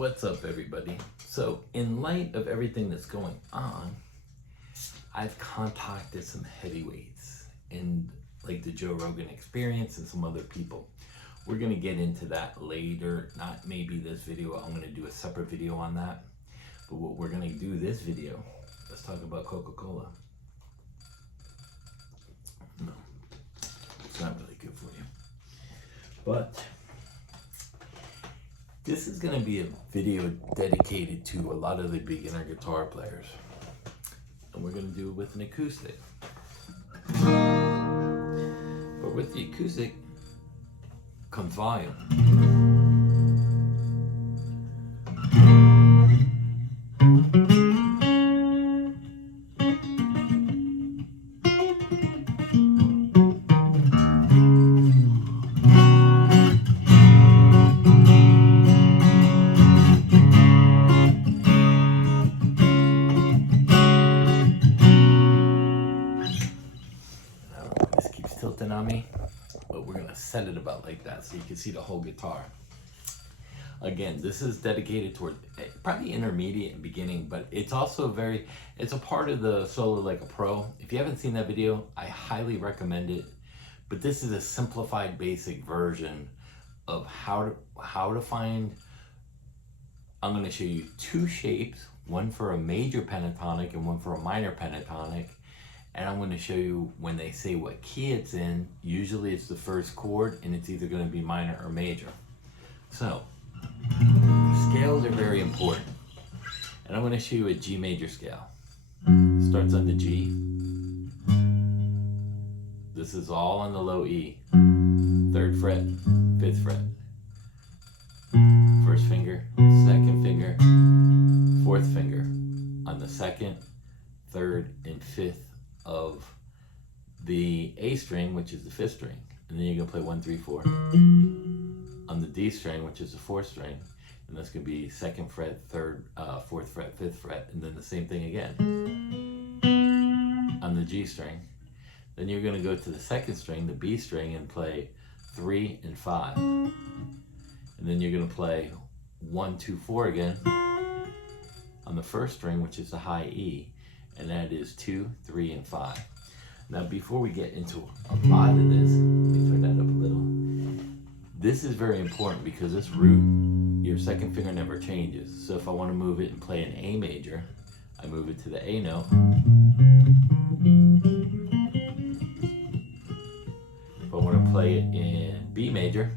what's up, everybody? So in light of everything that's going on, I've contacted some heavyweights and like the Joe Rogan Experience and some other people. We're gonna get into that later, not maybe this video. I'm gonna do a separate video on that. But what we're gonna do this video, let's talk about Coca-Cola. No, it's not really good for you. But this is going to be a video dedicated to a lot of the beginner guitar players. And we're going to do it with an acoustic. But with the acoustic comes volume. Tilting on me, but we're gonna set it about like that so you can see the whole guitar. Again, this is dedicated toward probably intermediate and beginning, but it's also it's a part of the Solo Like a Pro. If you haven't seen that video, I highly recommend it. But this is a simplified basic version of how to find. I'm going to show you two shapes, one for a major pentatonic and one for a minor pentatonic. And I'm going to show you when they say what key it's in. Usually it's the first chord and it's either going to be minor or major. So scales are very important. And I'm going to show you a G major scale. Starts on the G. This is all on the low E. 3rd fret, 5th fret. First finger, 2nd finger, 4th finger. On the 2nd, 3rd, and 5th of the A string, which is the 5th string, and then you're gonna play 1, 3, 4 on the D string, which is the 4th string, and that's gonna be 2nd fret, 3rd, 4th fret, 5th fret, and then the same thing again on the G string. Then you're gonna go to the 2nd string, the B string, and play 3 and 5, and then you're gonna play 1, 2, 4 again on the 1st string, which is the high E. And that is 2, 3, and 5. Now, before we get into a lot of this, let me turn that up a little. This is very important because this root, your 2nd finger never changes. So if I want to move it and play an A major, I move it to the A note. If I want to play it in B major,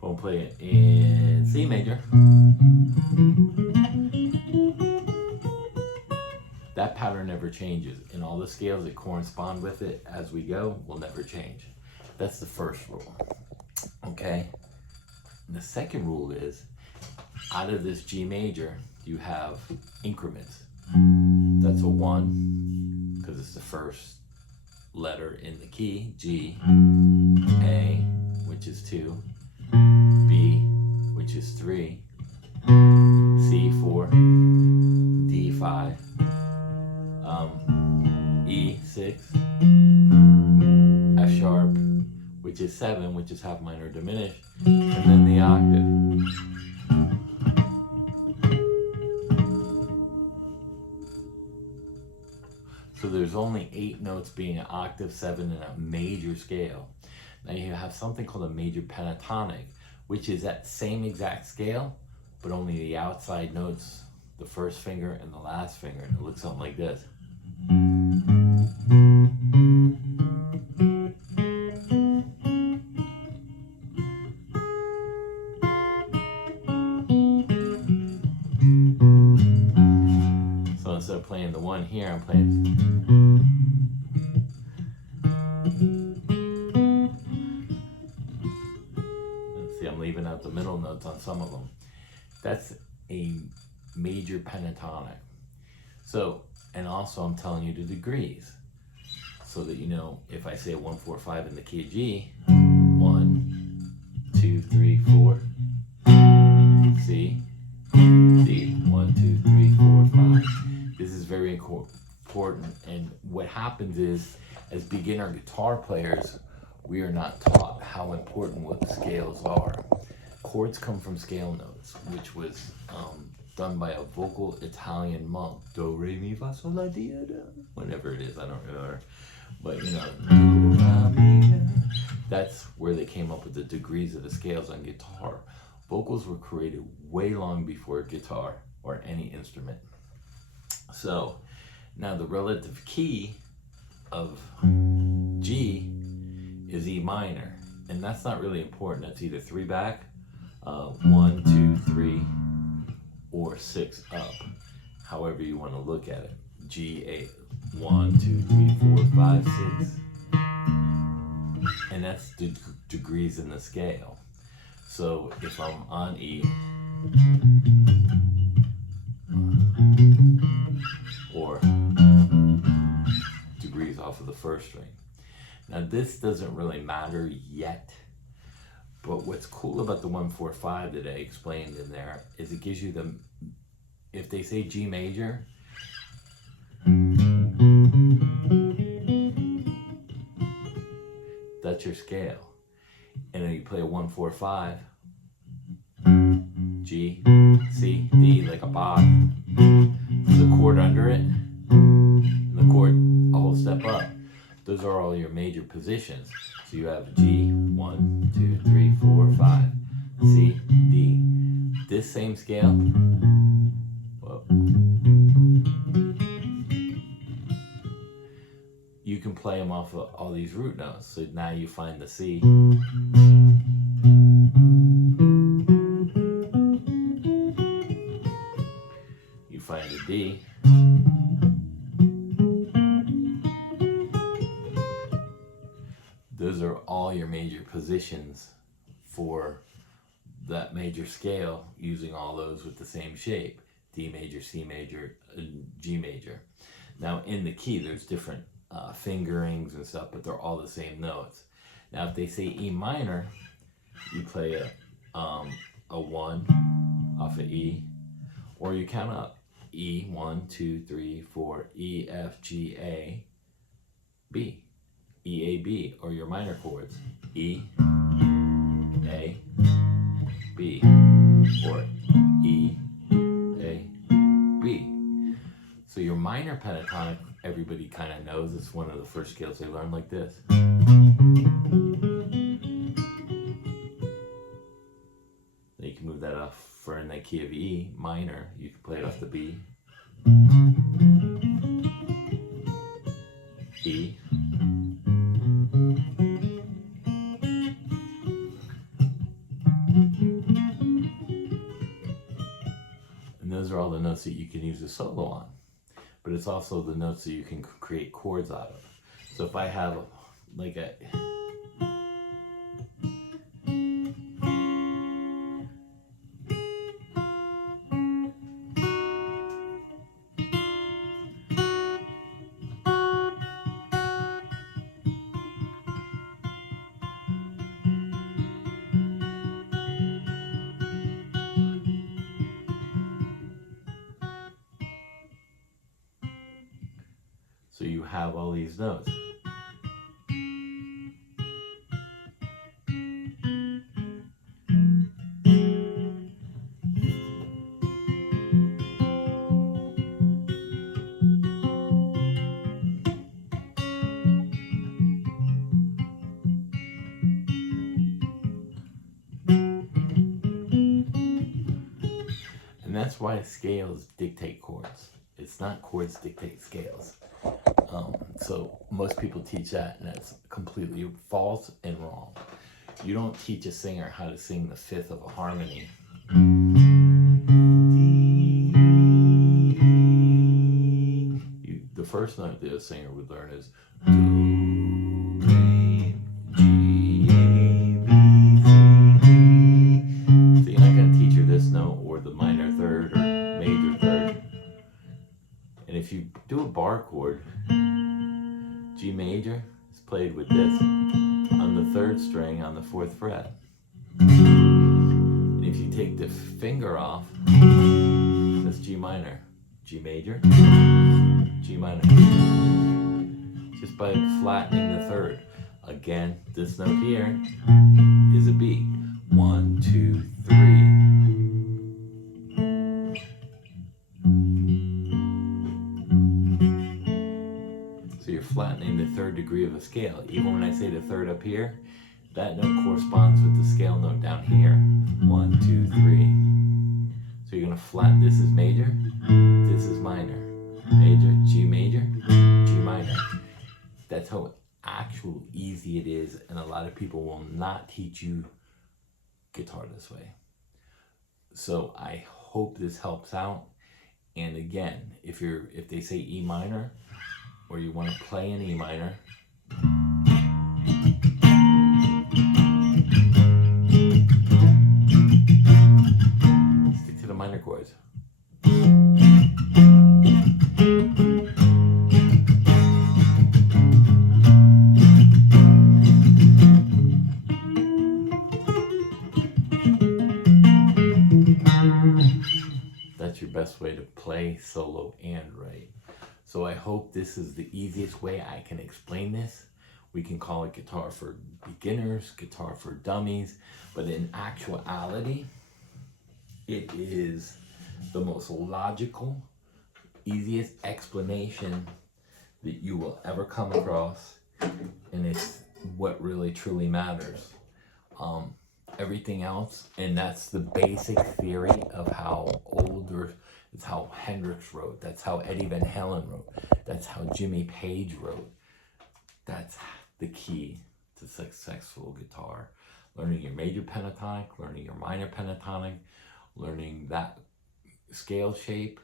we'll play it in C major. That pattern never changes, and all the scales that correspond with it as we go will never change. That's the first rule. Okay? And the second rule is, out of this G major, you have increments. That's a 1, because it's the first letter in the key, G, A, which is 2, B, which is 3, C, 4, D, 5, E, 6, F sharp, which is 7, which is half minor diminished, and then the octave. So there's only 8 notes being an octave, 7, and a major scale. Now you have something called a major pentatonic, which is that same exact scale, but only the outside notes, the first finger and the last finger. And it looks something like this. So instead of playing the 1 here, I'm playing. I'm leaving out the middle notes on some of them. That's a major pentatonic. So, and also I'm telling you the degrees so that you know if I say 1, 4, 5 in the key of G, 1, 2, 3, 4, C, D, 1, 2, 3, 4, 5. This is very important. And what happens is, as beginner guitar players, we are not taught how important what the scales are. Chords come from scale notes, which was done by a vocal Italian monk. Do, re, mi, fa, sol, la, ti, do. Whatever it is, I don't remember. But you know, do, la, mi, da. That's where they came up with the degrees of the scales on guitar. Vocals were created way long before guitar or any instrument. So now the relative key of G is E minor, and that's not really important. That's either 3 back, 1, 2, 3, or 6 up, however you want to look at it. G, 8, 1, 2, 3, 4, 5, 6, and that's the degrees in the scale. So if I'm on E, or degrees off of the first string. Now this doesn't really matter yet, but what's cool about the 1-4-5 that I explained in there is it gives you the, if they say G major, that's your scale. And then you play a 1-4-5, G, C, D, like a Bach, the chord under it, and the chord a whole step up. Those are all your major positions. So you have G, 1, 2, 3, 4, 5, C, D. This same scale, whoa, you can play them off of all these root notes. So now you find the C, you find the D, those are all your major positions for that major scale, using all those with the same shape: D major, C major, and G major. Now in the key there's different fingerings and stuff, but they're all the same notes. Now if they say E minor, you play a 1 off of E, or you count up E, 1, 2, 3, 4, E, F, G, A, B. E, A, B, or your minor chords, E, A, B, or E, A, B. So your minor pentatonic, everybody kind of knows, it's one of the first scales they learn, like this. Then you can move that off for in the key of E minor. You can play it off the B, E, and those are all the notes that you can use a solo on. But it's also the notes that you can create chords out of. So if I have like a, so you have all these notes. And that's why scales dictate chords. It's not chords dictate scales. So most people teach that, and that's completely false and wrong. You don't teach a singer how to sing the fifth of a harmony. The first note that a singer would learn is do, re, G, A, B, C, D. So you're not going to teach her this note or the minor third or major third. And if you do a bar chord, G major is played with this on the third string on the 4th fret. And if you take the finger off, that's G minor, G major, G minor, just by flattening the third. Again, this note here is a B. 1, 2, 3. So you're flattening the third degree of a scale. Even when I say the third up here, that note corresponds with the scale note down here. 1, 2, 3. So you're gonna flatten. This is major, this is minor. Major, G major, G minor. That's how actual easy it is, and a lot of people will not teach you guitar this way. So I hope this helps out. And again, if they say E minor, or you want to play an E minor, stick to the minor chords. That's your best way to play solo and write. So I hope this is the easiest way I can explain this. We can call it guitar for beginners, guitar for dummies, but in actuality, it is the most logical, easiest explanation that you will ever come across, and it's what really truly matters. Everything else, and that's the basic theory of how it's how Hendrix wrote, that's how Eddie Van Halen wrote, that's how Jimmy Page wrote. That's the key to successful guitar. Learning your major pentatonic, learning your minor pentatonic, learning that scale shape,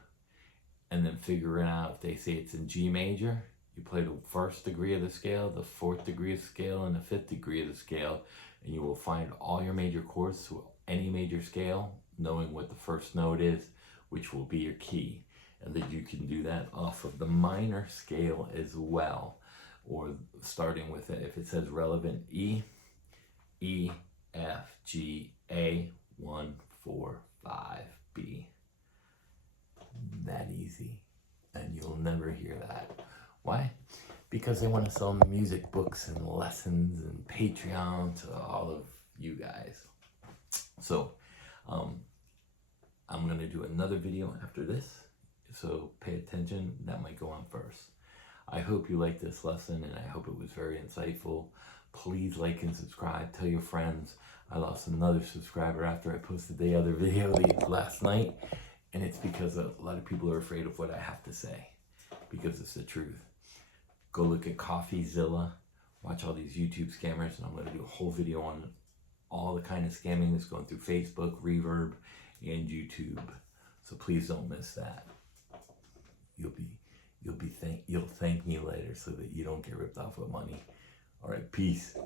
and then figuring out if they say it's in G major, you play the first degree of the scale, the fourth degree of the scale, and the fifth degree of the scale, and you will find all your major chords to any major scale, knowing what the first note is, which will be your key. And that you can do that off of the minor scale as well, or starting with it, if it says relevant E, E, F, G, A, 1, 4, 5, B. That easy. And you'll never hear that. Why? Because they want to sell music books and lessons and Patreon to all of you guys. So I'm going to do another video after this, so pay attention. That might go on first. I hope you liked this lesson, and I hope it was very insightful. Please like and subscribe. Tell your friends. I lost another subscriber after I posted the other video last night, and it's because a lot of people are afraid of what I have to say, because it's the truth. Go look at CoffeeZilla, watch all these YouTube scammers, and I'm going to do a whole video on all the kind of scamming that's going through Facebook, Reverb, and YouTube. So please don't miss that. You'll thank me later so that you don't get ripped off with money. All right, peace.